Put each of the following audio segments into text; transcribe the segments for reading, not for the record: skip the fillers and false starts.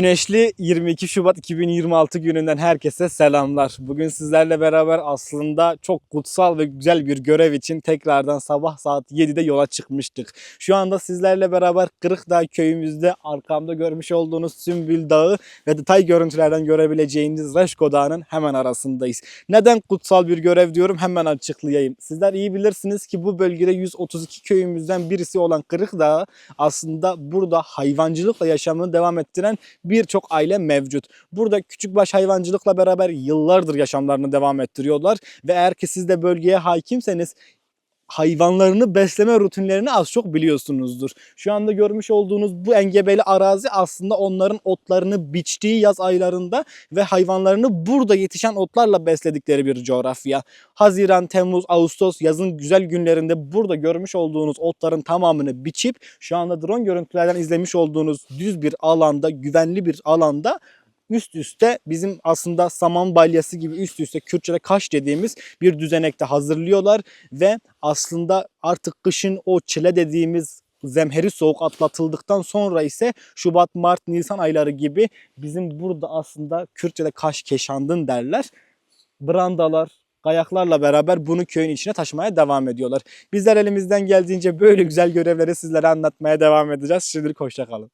Güneşli 22 Şubat 2026 gününden herkese selamlar. Bugün sizlerle beraber aslında çok kutsal ve güzel bir görev için tekrardan sabah saat 7'de yola çıkmıştık. Şu anda sizlerle beraber Kırıkdağ köyümüzde arkamda görmüş olduğunuz Sümbül Dağı ve detay görüntülerden görebileceğiniz Reşko Dağı'nın hemen arasındayız. Neden kutsal bir görev diyorum, hemen açıklayayım. Sizler iyi bilirsiniz ki bu bölgede 132 köyümüzden birisi olan Kırıkdağ aslında burada hayvancılıkla yaşamını devam ettiren birçok aile mevcut. Burada küçükbaş hayvancılıkla beraber yıllardır yaşamlarını devam ettiriyorlar ve eğer ki siz de bölgeye hakimseniz hayvanlarını besleme rutinlerini az çok biliyorsunuzdur. Şu anda görmüş olduğunuz bu engebeli arazi aslında onların otlarını biçtiği yaz aylarında ve hayvanlarını burada yetişen otlarla besledikleri bir coğrafya. Haziran, Temmuz, Ağustos yazın güzel günlerinde burada görmüş olduğunuz otların tamamını biçip şu anda drone görüntülerden izlemiş olduğunuz düz bir alanda, güvenli bir alanda üst üste bizim aslında saman balyası gibi üst üste Kürtçe'de kaş dediğimiz bir düzenekte hazırlıyorlar ve aslında artık kışın o çile dediğimiz zemheri soğuk atlatıldıktan sonra ise Şubat, Mart, Nisan ayları gibi bizim burada aslında Kürtçe'de kaş keşandın derler. Brandalar, kayaklarla beraber bunu köyün içine taşımaya devam ediyorlar. Bizler elimizden geldiğince böyle güzel görevleri sizlere anlatmaya devam edeceğiz. Şimdilik hoşça kalın.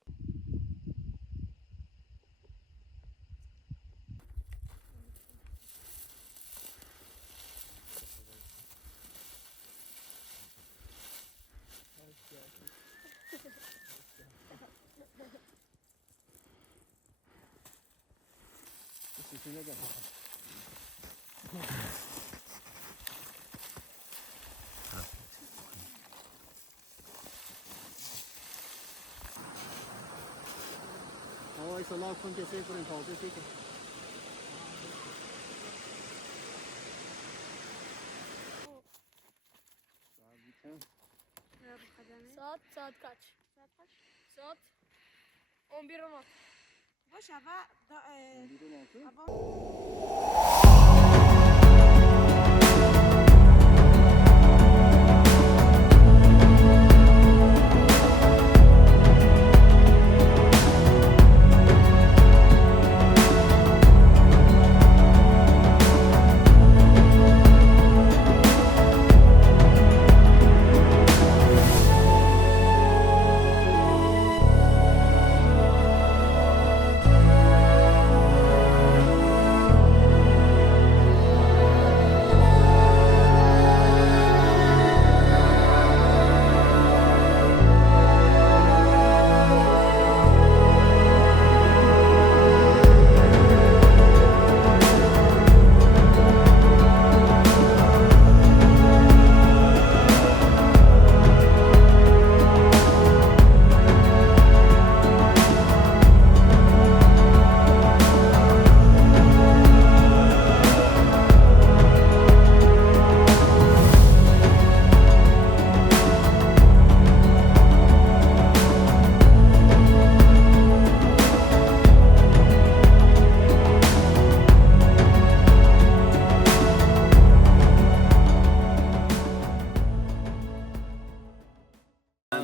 Ôi, sao lo không chơi của thằng chơi chơi. Saat kaç? Saat 11:16. Boş hava da 11-16.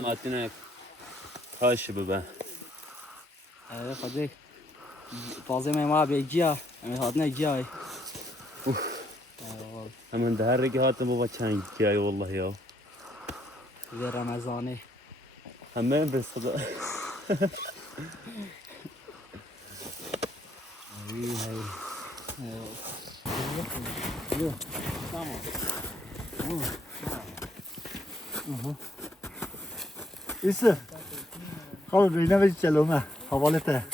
Matine kaşı bu ben. Evet hadi. Fazla mema abi giya. Evet hadi ne giya. Hemen de her regi hatım baba çan hikaye vallahi ya. Ve Ramazan'ı. Hemen bir sada. İşte, abi beyne ve çelome, havalete.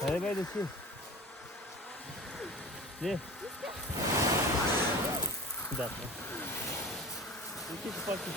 Hadi be de şey. Ne? Bir dakika. İki farklı.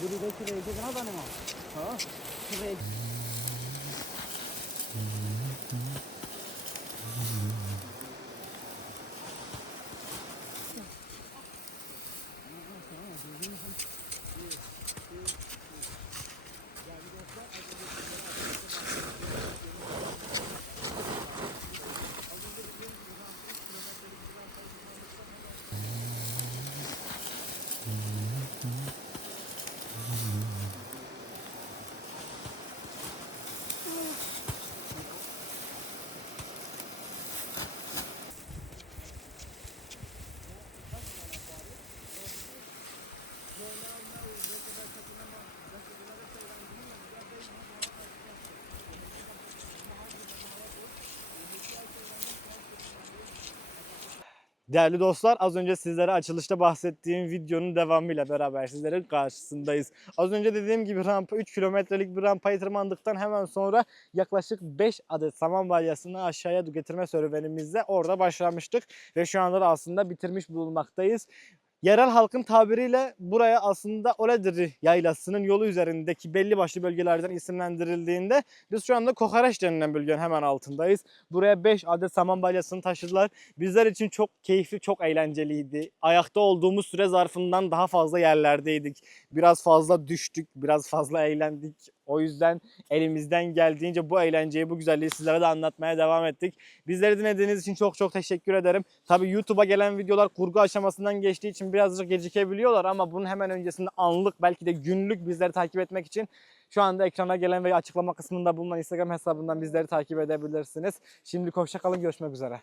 Buradaki renkli ne da ne var? Ha? Şu renk. Değerli dostlar, az önce sizlere açılışta bahsettiğim videonun devamıyla beraber sizlerin karşısındayız. Az önce dediğim gibi rampa 3 kilometrelik bir rampayı tırmandıktan hemen sonra yaklaşık 5 adet saman balyasını aşağıya getirme serüvenimizde orada başlamıştık. Ve şu anda da aslında bitirmiş bulunmaktayız. Yerel halkın tabiriyle buraya aslında Olediri Yaylası'nın yolu üzerindeki belli başlı bölgelerden isimlendirildiğinde biz şu anda Kokoreç denilen bölgenin hemen altındayız. Buraya 5 adet saman balyasını taşıdılar. Bizler için çok keyifli, çok eğlenceliydi. Ayakta olduğumuz süre zarfından daha fazla yerlerdeydik. Biraz fazla düştük, biraz fazla eğlendik. O yüzden elimizden geldiğince bu eğlenceyi, bu güzelliği sizlere de anlatmaya devam ettik. Bizleri dinlediğiniz için çok çok teşekkür ederim. Tabii YouTube'a gelen videolar kurgu aşamasından geçtiği için birazcık gecikebiliyorlar ama bunun hemen öncesinde anlık, belki de günlük bizleri takip etmek için şu anda ekrana gelen ve açıklama kısmında bulunan Instagram hesabından bizleri takip edebilirsiniz. Şimdi hoşça kalın, görüşmek üzere.